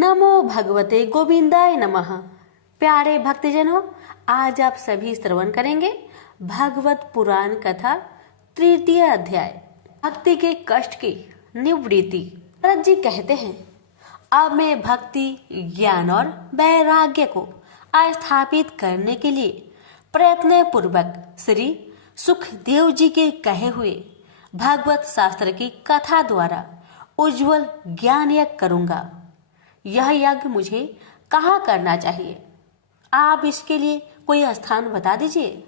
नमो भगवते गोविंदाय नमः। प्यारे भक्तजनों, आज आप सभी श्रवण करेंगे भागवत पुराण कथा तृतीय अध्याय भक्ति के कष्ट की निवृत्ति। नारद जी कहते हैं, अब मैं भक्ति, ज्ञान और वैराग्य को स्थापित करने के लिए प्रयत्न पूर्वक श्री सुखदेव जी के कहे हुए भागवत शास्त्र की कथा द्वारा उज्जवल ज्ञान यज्ञ करूंगा। यह यज्ञ मुझे कहाँ करना चाहिए? आप इसके लिए कोई स्थान बता दीजिए।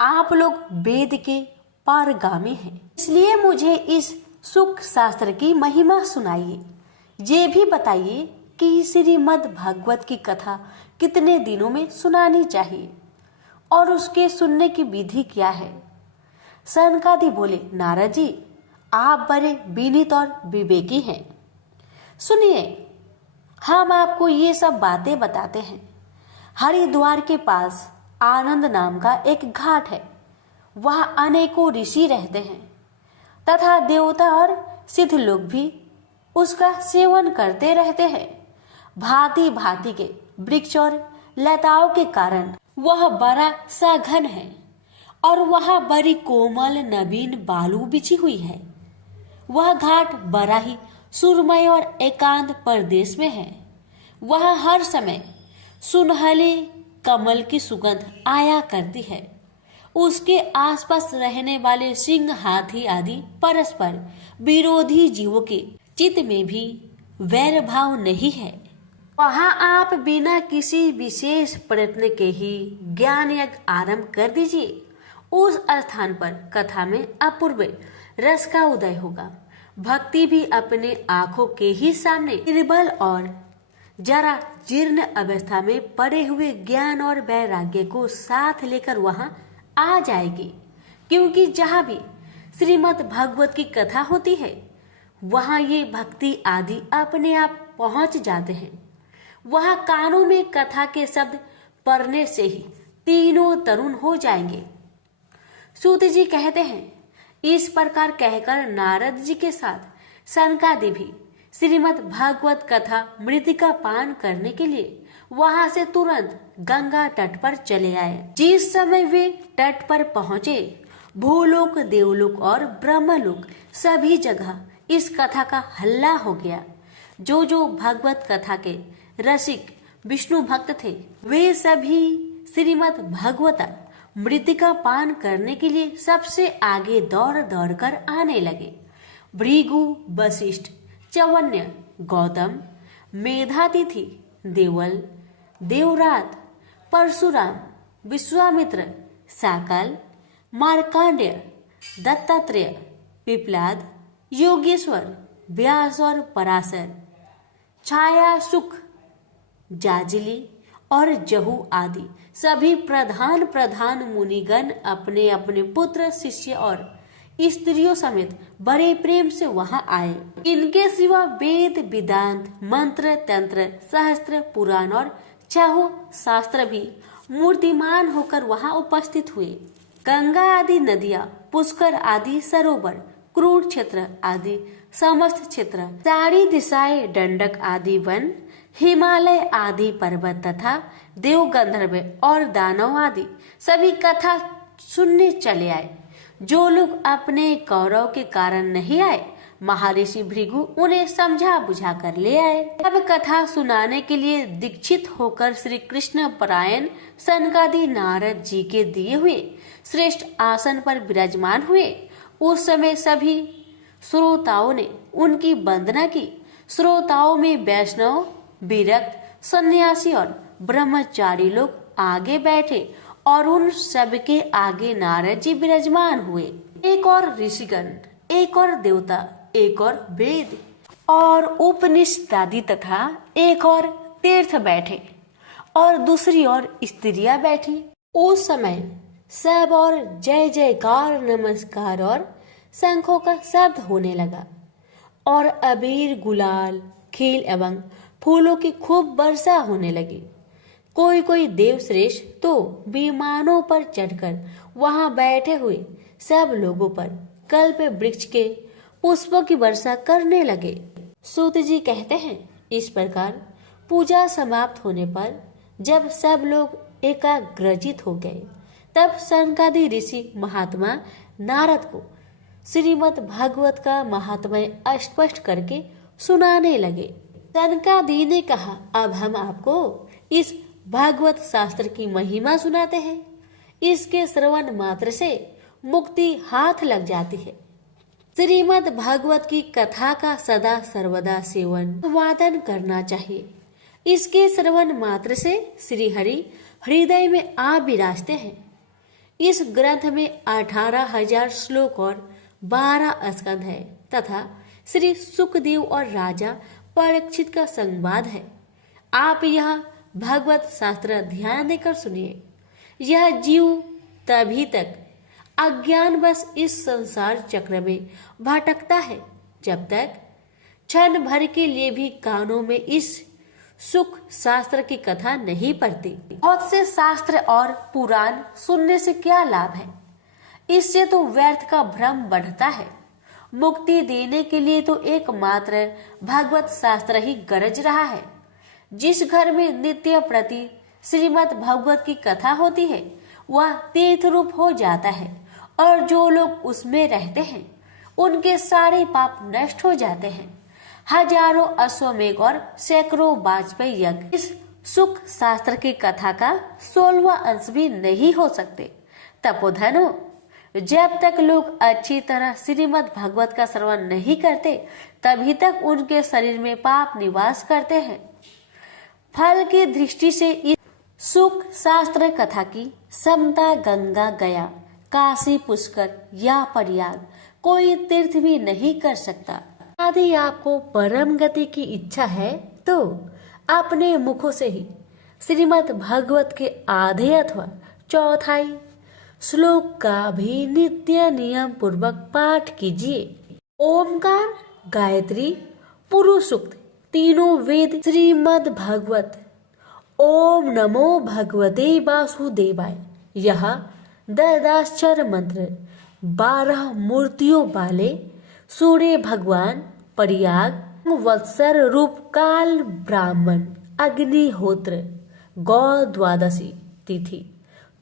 आप लोग वेद के पारगामी हैं, इसलिए मुझे इस सुख शास्त्र की महिमा सुनाइए। ये भी बताइए कि श्रीमद् भागवत की कथा कितने दिनों में सुनानी चाहिए और उसके सुनने की विधि क्या है? सनकादि बोले, नारद जी, आप बड़े विनीत और विवेकी हैं। सुनिए, हम आपको ये सब बातें बताते हैं। हरिद्वार के पास आनंद नाम का एक घाट है। वहाँ अनेकों ऋषि रहते हैं तथा देवता और सिद्ध लोग भी उसका सेवन करते रहते हैं। भांति भांति के वृक्ष और लताओं के कारण वह बड़ा सा घन है और वह बड़ी कोमल नवीन बालू बिछी हुई है। वह घाट बड़ा ही सुरमय और एकांत प्रदेश में है। वह हर समय सुनहले कमल की सुगंध आया करती है। उसके आसपास रहने वाले सिंह, हाथी आदि परस्पर विरोधी जीवों के चित्त में भी वैर भाव नहीं है। वहाँ आप बिना किसी विशेष प्रयत्न के ही ज्ञान यज्ञ आरंभ कर दीजिए। उस स्थान पर कथा में अपूर्व रस का उदय होगा। भक्ति भी अपने आंखों के ही सामने निर्बल और जरा जीर्ण अवस्था में पड़े हुए ज्ञान और वैराग्य को साथ लेकर वहां आ जाएगी। क्योंकि जहां भी श्रीमद् भागवत की कथा होती है, वहां ये भक्ति आदि अपने आप पहुंच जाते हैं। वहां कानों में कथा के शब्द पढ़ने से ही तीनों तरुण हो जाएंगे। सूत जी कहते हैं, इस प्रकार कहकर नारद जी के साथ सनकादि भी श्रीमद् भागवत कथा मृतिका पान करने के लिए वहां से तुरंत गंगा तट पर चले आए। जिस समय वे तट पर पहुंचे, भूलोक, देवलोक और ब्रह्मलोक सभी जगह इस कथा का हल्ला हो गया। जो भागवत कथा के रसिक विष्णु भक्त थे, वे सभी श्रीमद् भागवत मृतिका पान करने के लिए सबसे आगे दौड़ दौड़ कर आने लगे। भृगु, वशिष्ठ, चवन्य, गौतम, मेधातिथि, देवल, देवरात, परशुराम, विश्वामित्र, साकल, मार्कांडेय, दत्तात्रेय, पिपलाद, योगेश्वर, व्यास और पराशर, छाया, सुख, जाजली और जहू आदि सभी प्रधान मुनिगण अपने अपने पुत्र, शिष्य और स्त्रियों समेत बड़े प्रेम से वहां आए। इनके सिवा वेद, वेदांत, मंत्र, तंत्र, सहस्त्र, पुराण और चाहो शास्त्र भी मूर्तिमान होकर वहां उपस्थित हुए। गंगा आदि नदियां, पुष्कर आदि सरोवर, कुरुक्षेत्र आदि समस्त क्षेत्र, चारी दिशाएं, दंडक आदि वन, हिमालय आदि पर्वत तथा देव, गंधर्व और दानव आदि सभी कथा सुनने चले आए। जो लोग अपने कौरव के कारण नहीं आए, महर्षि भृगु उन्हें समझा बुझा कर ले आए। अब कथा सुनाने के लिए दीक्षित होकर श्री कृष्ण परायण सनकादि नारद जी के दिए हुए श्रेष्ठ आसन पर विराजमान हुए। उस समय सभी श्रोताओं ने उनकी वंदना की। श्रोताओं में वैष्णव, विरक्त, सन्यासी और ब्रह्मचारी लोग आगे बैठे और उन सबके आगे नारद जी विराजमान हुए। एक और ऋषिगण, एक और देवता, एक और वेद और उपनिषद आदि तथा एक और तीर्थ बैठे और दूसरी ओर स्त्रियां बैठी। उस समय सब और जय जयकार, नमस्कार और शंखों का शब्द होने लगा और अबीर, गुलाल, खील एवं फूलों की खूब वर्षा होने लगी। कोई देव श्रेष्ठ तो विमानों पर चढ़कर वहां बैठे हुए सब लोगों पर कल्प वृक्ष के पुष्पों की वर्षा करने लगे। सूत जी कहते हैं, इस प्रकार पूजा समाप्त होने पर जब सब लोग एकाग्रचित हो गए, तब सनकादि ऋषि महात्मा नारद को श्रीमद् भागवत का महात्म्य स्पष्ट करके सुनाने लगे। सनकादि ने कहा, अब हम आपको इस भागवत शास्त्र की महिमा सुनाते हैं। इसके श्रवण मात्र से मुक्ति हाथ लग जाती है। श्रीमद् भागवत की कथा का सदा सर्वदा सेवन वादन करना चाहिए। इसके श्रवण मात्र से श्री हरि हृदय में आ विराजते हैं। इस ग्रंथ में 18,000 श्लोक और 12 स्कंध है तथा श्री सुखदेव और राजा परीक्षित का संवाद है। आप यह भागवत शास्त्र ध्यान देकर सुनिए। यह जीव तभी तक अज्ञानवश इस संसार चक्र में भटकता है जब तक क्षण भर के लिए भी कानों में इस सुख शास्त्र की कथा नहीं पढ़ती। बहुत से शास्त्र और पुराण सुनने से क्या लाभ है? इससे तो व्यर्थ का भ्रम बढ़ता है। मुक्ति देने के लिए तो एकमात्र भागवत शास्त्र ही गरज रहा है। जिस घर में नित्य प्रति श्रीमद् भागवत की कथा होती है वह तीर्थ रूप हो जाता है और जो लोग उसमें रहते हैं उनके सारे पाप नष्ट हो जाते हैं। हजारों अश्वमेघ और सैकड़ों वाजपेयी यज्ञ इस सुख शास्त्र की कथा का 16वां अंश भी नहीं हो सकते। तपोधनो, जब तक लोग अच्छी तरह श्रीमद् भागवत का श्रवण नहीं करते तभी तक उनके शरीर में पाप निवास करते हैं। फल की दृष्टि से इस सुख शास्त्र कथा की समता गंगा गया, काशी पुष्कर या प्रयाग कोई तीर्थ भी नहीं कर सकता। यदि आपको परम गति की इच्छा है तो अपने मुखों से ही श्रीमद् भागवत के आधे अथवा चौथाई श्लोक का भी नित्य नियम पूर्वक पाठ कीजिए। ओमकार, गायत्री, पुरुष सूक्त तीनों वेद श्रीमद् भागवत। ओम नमो भगवते वासुदेवाय, यह 10 मंत्र 12 मूर्तियों वाले सूर्य भगवान, प्रयाग, वत्सर रूप काल ब्राह्मण, अग्निहोत्र, गौ द्वादशी तिथि,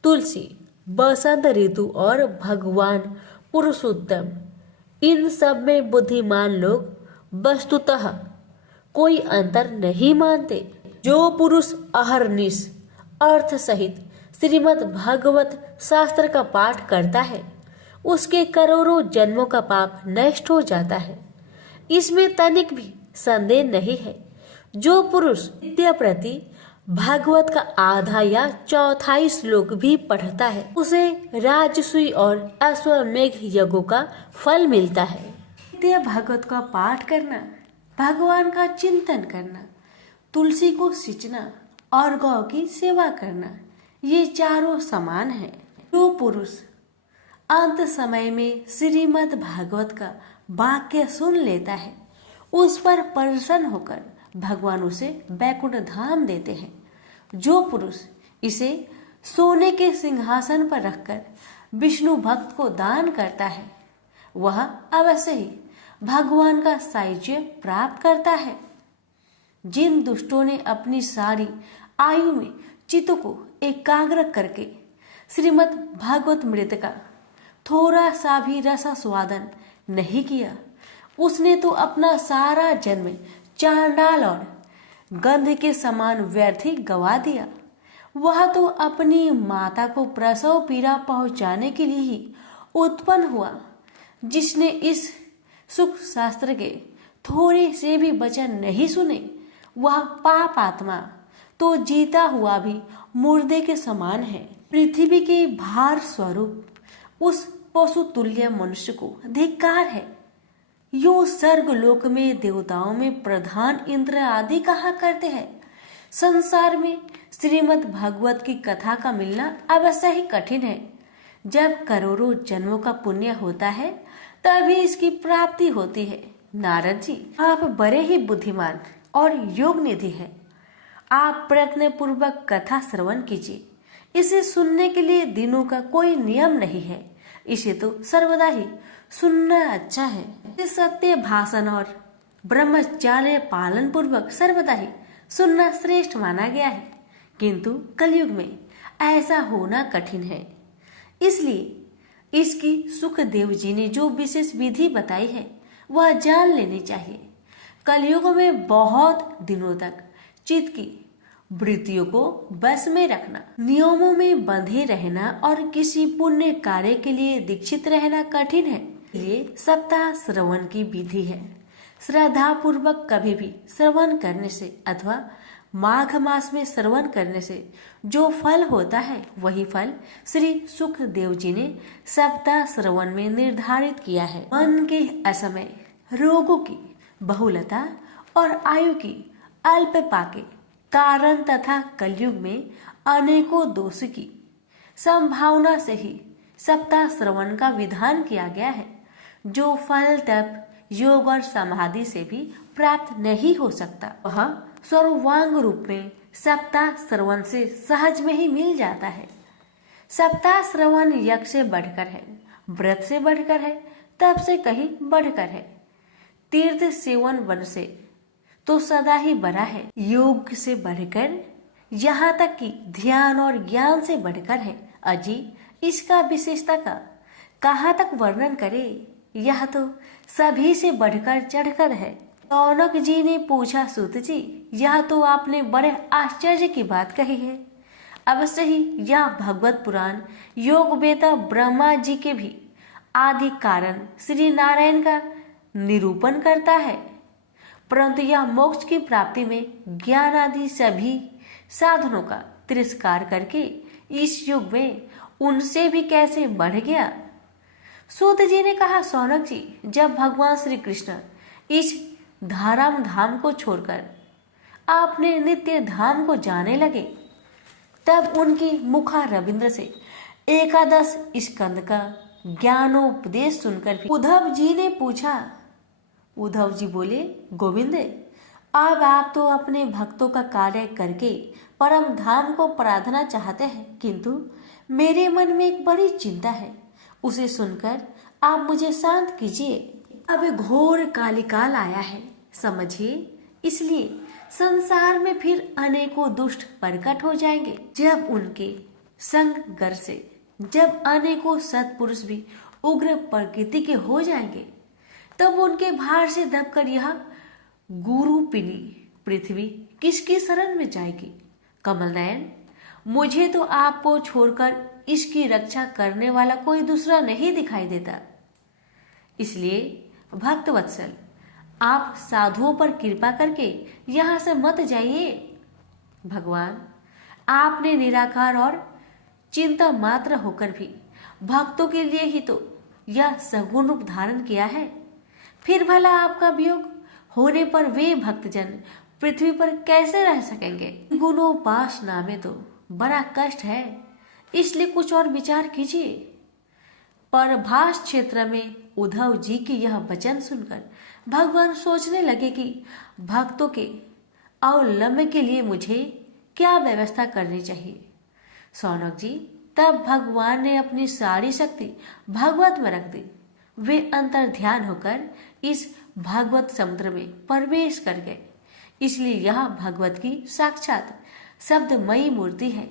तुलसी, बसंत ऋतु और भगवान पुरुषोत्तम, इन सब में बुद्धिमान लोग वस्तुतः कोई अंतर नहीं मानते। जो पुरुष अहर्निश अर्थ सहित श्रीमद् भागवत शास्त्र का पाठ करता है उसके करोड़ों जन्मों का पाप नष्ट हो जाता है। इसमें तनिक भी संदेह नहीं है। जो पुरुष नित्य प्रति भागवत का आधा या चौथाई श्लोक भी पढ़ता है उसे राजसूय और अश्वमेघ यज्ञों का फल मिलता है। नित्य भागवत का पाठ करना, भगवान का चिंतन करना, तुलसी को सींचना और गौ की सेवा करना, ये चारों समान है। जो पुरुष अंत समय में श्रीमद् भागवत का वाक्य सुन लेता है उस पर प्रसन्न होकर भगवान उसे बैकुंठ धाम देते हैं। जो पुरुष इसे सोने के सिंहासन पर रखकर विष्णु भक्त को दान करता है वह अवश्य ही भगवान का सायुज्य प्राप्त करता है। जिन दुष्टों ने अपनी सारी आयु में चित्त को एकाग्र करके श्रीमद् भागवत मृत का थोड़ा सा भी रसास्वादन नहीं किया उसने तो अपना सारा जन्म चांडाल और गंध के समान व्यर्थ ही गवा दिया। वह तो अपनी माता को प्रसव पीड़ा पहुंचाने के लिए ही उत्पन्न हुआ। जिसने इस सुख शास्त्र के थोड़े से भी वचन नहीं सुने वह पाप आत्मा तो जीता हुआ भी मुर्दे के समान है। पृथ्वी के भार स्वरूप उस पशु तुल्य मनुष्य को धिक्कार है। यो स्वर्ग लोक में देवताओं में प्रधान इंद्र आदि कहा करते हैं। संसार में श्रीमद् भागवत की कथा का मिलना अवश्य ही कठिन है। जब करोड़ों जन्मों का पुण्य होता है तभी इसकी प्राप्ति होती है। नारद जी, आप बड़े ही बुद्धिमान और योग निधि है। आप प्रयत्न पूर्वक कथा श्रवण कीजिए। इसे सुनने के लिए दिनों का कोई नियम नहीं है। इसे तो सर्वदा ही सुनना अच्छा है। सत्य भाषण और ब्रह्मचार्य पालन पूर्वक सर्वदा ही सुनना श्रेष्ठ माना गया है, किंतु कलयुग में ऐसा होना कठिन है। इसलिए इसकी सुखदेव जी ने जो विशेष विधि बताई है वह जान लेनी चाहिए। कलयुग में बहुत दिनों तक चित्त की वृत्तियों को बस में रखना, नियमों में बंधे रहना और किसी पुण्य कार्य के लिए दीक्षित रहना कठिन है। ये सप्ताह श्रवण की विधि है। श्रद्धा पूर्वक कभी भी श्रवण करने से अथवा माघ मास में श्रवण करने से जो फल होता है वही फल श्री सुखदेव जी ने सप्ताह श्रवण में निर्धारित किया है। मन के असमय, रोगों की बहुलता और आयु की अल्पता के कारण तथा कलयुग में अनेकों दोष की संभावना से ही सप्ताह श्रवण का विधान किया गया है, जो फल तप, योग और समाधि से भी प्राप्त नहीं हो सकता। वह सर्वांग रूप में सप्ताह श्रवण से सहज में ही मिल जाता है। सप्ताह श्रवण यज्ञ से बढ़कर है, व्रत से बढ़कर है, तप से कहीं बढ़कर है, तीर्थ सेवन वन से तो सदा ही बड़ा है, योग से बढ़कर यहाँ तक कि ध्यान और ज्ञान से बढ़कर है। अजी इसका विशेषता का कहाँ तक वर्णन करे, यह तो सभी से बढ़कर चढ़कर है। रौनक जी ने पूछा, सूत जी यह तो आपने बड़े आश्चर्य की बात कही है। अवश्य ही यह भगवत पुराण योग वेता ब्रह्मा जी के भी आदि कारण श्री नारायण का निरूपण करता है, परंतु यह मोक्ष की प्राप्ति में ज्ञान आदि सभी साधनों का तिरस्कार करके इस युग में उनसे भी कैसे बढ़ गया। सूत जी ने कहा, सौनक जी जब भगवान श्री कृष्ण इस धाराम धाम को छोड़कर आपने नित्य धाम को जाने लगे, तब उनकी मुखा रविंद्र से एकादश स्कंद का ज्ञानोपदेश सुनकर भी उद्धव जी ने पूछा। उद्धव जी बोले, गोविंद अब आप तो अपने भक्तों का कार्य करके परम धाम को प्रार्थना चाहते हैं, किंतु मेरे मन में एक बड़ी चिंता है, उसे सुनकर आप मुझे शांत कीजिए। अब घोर कालिकाल आया है, समझिए, इसलिए संसार में फिर अनेकों दुष्ट प्रकट हो जाएंगे। जब उनके संग गर से जब अनेकों सत्पुरुष भी उग्र प्रकृति के हो जाएंगे, तब उनके भार से दबकर यह गुरुपिनी पृथ्वी किसकी शरण में जाएगी। कमलनयन, मुझे तो आपको छोड़कर इसकी रक्षा करने वाला कोई दूसरा नहीं दिखाई देता, इसलिए भक्त वत्सल आप साधुओं पर कृपा करके यहाँ से मत जाइए। भगवान आपने निराकार और चिंता मात्र होकर भी भक्तों के लिए ही तो यह सगुण रूप धारण किया है, फिर भला आपका वियोग होने पर वे भक्तजन पृथ्वी पर कैसे रह सकेंगे। गुणोपासना में तो बड़ा कष्ट है, इसलिए कुछ और विचार कीजिए। परभाष क्षेत्र में उद्धव जी की यह वचन सुनकर भगवान सोचने लगे कि भक्तों के अवलंब के लिए मुझे क्या व्यवस्था करनी चाहिए। सौनक जी, तब भगवान ने अपनी सारी शक्ति भगवत में रख दी। वे अंतर ध्यान होकर इस भागवत समुद्र में प्रवेश कर गए, इसलिए यह भगवत की साक्षात शब्दमयी मूर्ति है।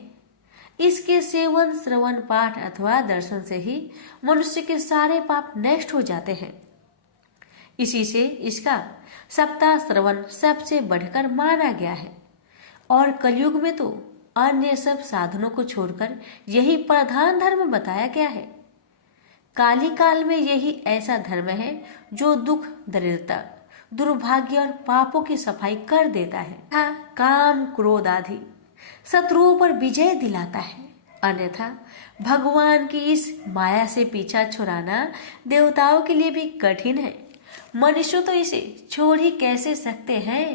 इसके सेवन, श्रवण, पाठ अथवा दर्शन से ही मनुष्य के सारे पाप नष्ट हो जाते हैं। इसी से इसका सप्ताह श्रवण सबसे बढ़कर माना गया है, और कलयुग में तो अन्य सब साधनों को छोड़कर यही प्रधान धर्म बताया गया है। काली काल में यही ऐसा धर्म है जो दुख, दरिद्रता, दुर्भाग्य और पापों की सफाई कर देता है, काम, क्रोध आदि शत्रुओं पर विजय दिलाता है। अन्यथा भगवान की इस माया से पीछा छुड़ाना देवताओं के लिए भी कठिन है। मनुष्य तो इसे छोड़ ही कैसे सकते हैं।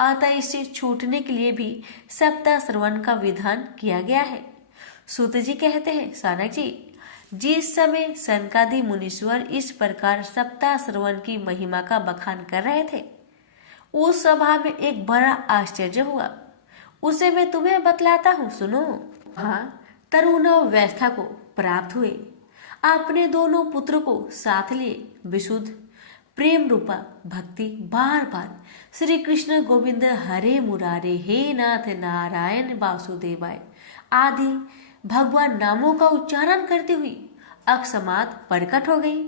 अतः इससे छूटने के लिए भी सप्ताह श्रवण का विधान किया गया है। सूत जी कहते हैं, सौनक जी, जिस समय सनकादि मुनीश्वर इस प्रकार सप्ताह श्रवण की महिमा का बखान कर रहे थे, उस सभा में एक बड़ा आश्चर्य हुआ। उसे मैं तुम्हें बतलाता हूँ, सुनो। हाँ, तरुण व्यवस्था को प्राप्त हुए, अपने दोनों पुत्र को साथ लिए विशुद्ध प्रेम रूपा भक्ति बार बार श्री कृष्ण गोविंद हरे मुरारे हे नाथ नारायण वासुदेवाय आदि भगवान नामों का उच्चारण करते हुए अकस्मात प्रकट हो गई।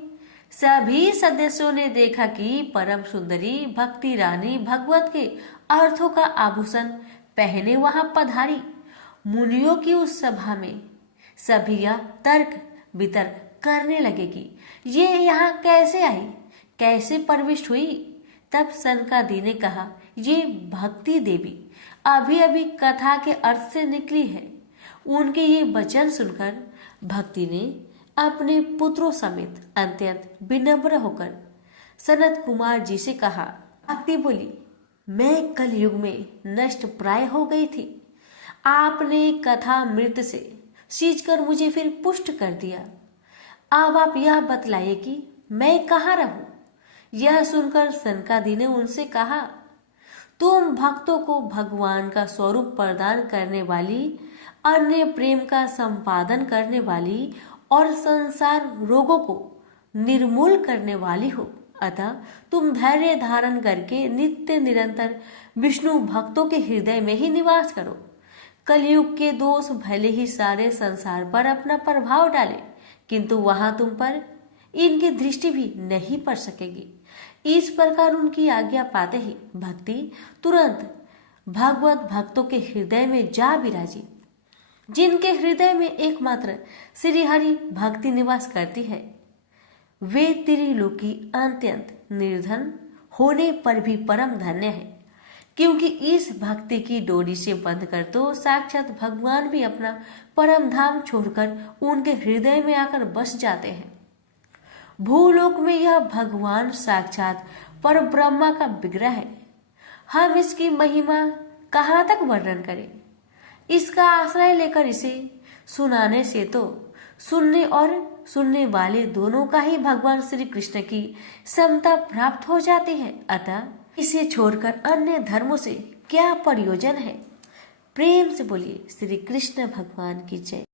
सभी सदस्यों ने देखा कि परम सुंदरी भक्ति रानी भगवत के अर्थों का आभूषण पहने वहां पधारी। मुनियों की उस सभा में सभी यह तर्क वितर्क करने लगे कि ये यहाँ कैसे आई, कैसे प्रविष्ट हुई। तब सनकादि ने कहा, ये भक्ति देवी अभी अभी कथा के अर्थ से निकली है। उनके ये वचन सुनकर भक्ति ने अपने पुत्रों समेत अत्यंत विनम्र होकर सनत कुमार जी से कहा। भक्ति बोली, मैं कल युग में नष्ट प्राय हो गई थी। आपने कथा मृत से सींचकर मुझे फिर पुष्ट कर दिया। अब आप यह बतलाइए कि मैं कहाँ रहूं। यह सुनकर सनकादि ने उनसे कहा, तुम भक्तों को भगवान का स्वरूप प्रदान करने वाली, अन्य प्रेम का संपादन करने वाली और संसार रोगों को निर्मूल करने वाली हो। अतः तुम धैर्य धारण करके नित्य निरंतर विष्णु भक्तों के हृदय में ही निवास करो। कलयुग के दोष भले ही सारे संसार पर अपना प्रभाव डाले, किंतु वहां तुम पर इनकी दृष्टि भी नहीं पड़ सकेगी। इस प्रकार उनकी आज्ञा पाते ही भक्ति तुरंत भगवत भक्तों के हृदय में जा विराजी। जिनके हृदय में एकमात्र श्री हरि भक्ति निवास करती है, वे त्रिलोकी अत्यंत निर्धन होने पर भी परम धन्य है, क्योंकि इस भक्ति की डोरी से बंध कर तो साक्षात भगवान भी अपना परम धाम छोड़कर उनके हृदय में आकर बस जाते हैं। भूलोक में यह भगवान साक्षात पर ब्रह्मा का विग्रह है। हम इसकी महिमा कहाँ तक वर्णन करें। इसका आश्रय लेकर इसे सुनाने से तो सुनने और सुनने वाले दोनों का ही भगवान श्री कृष्ण की समता प्राप्त हो जाती है। अतः इसे छोड़कर अन्य धर्मों से क्या प्रयोजन है। प्रेम से बोलिए श्री कृष्ण भगवान की जय।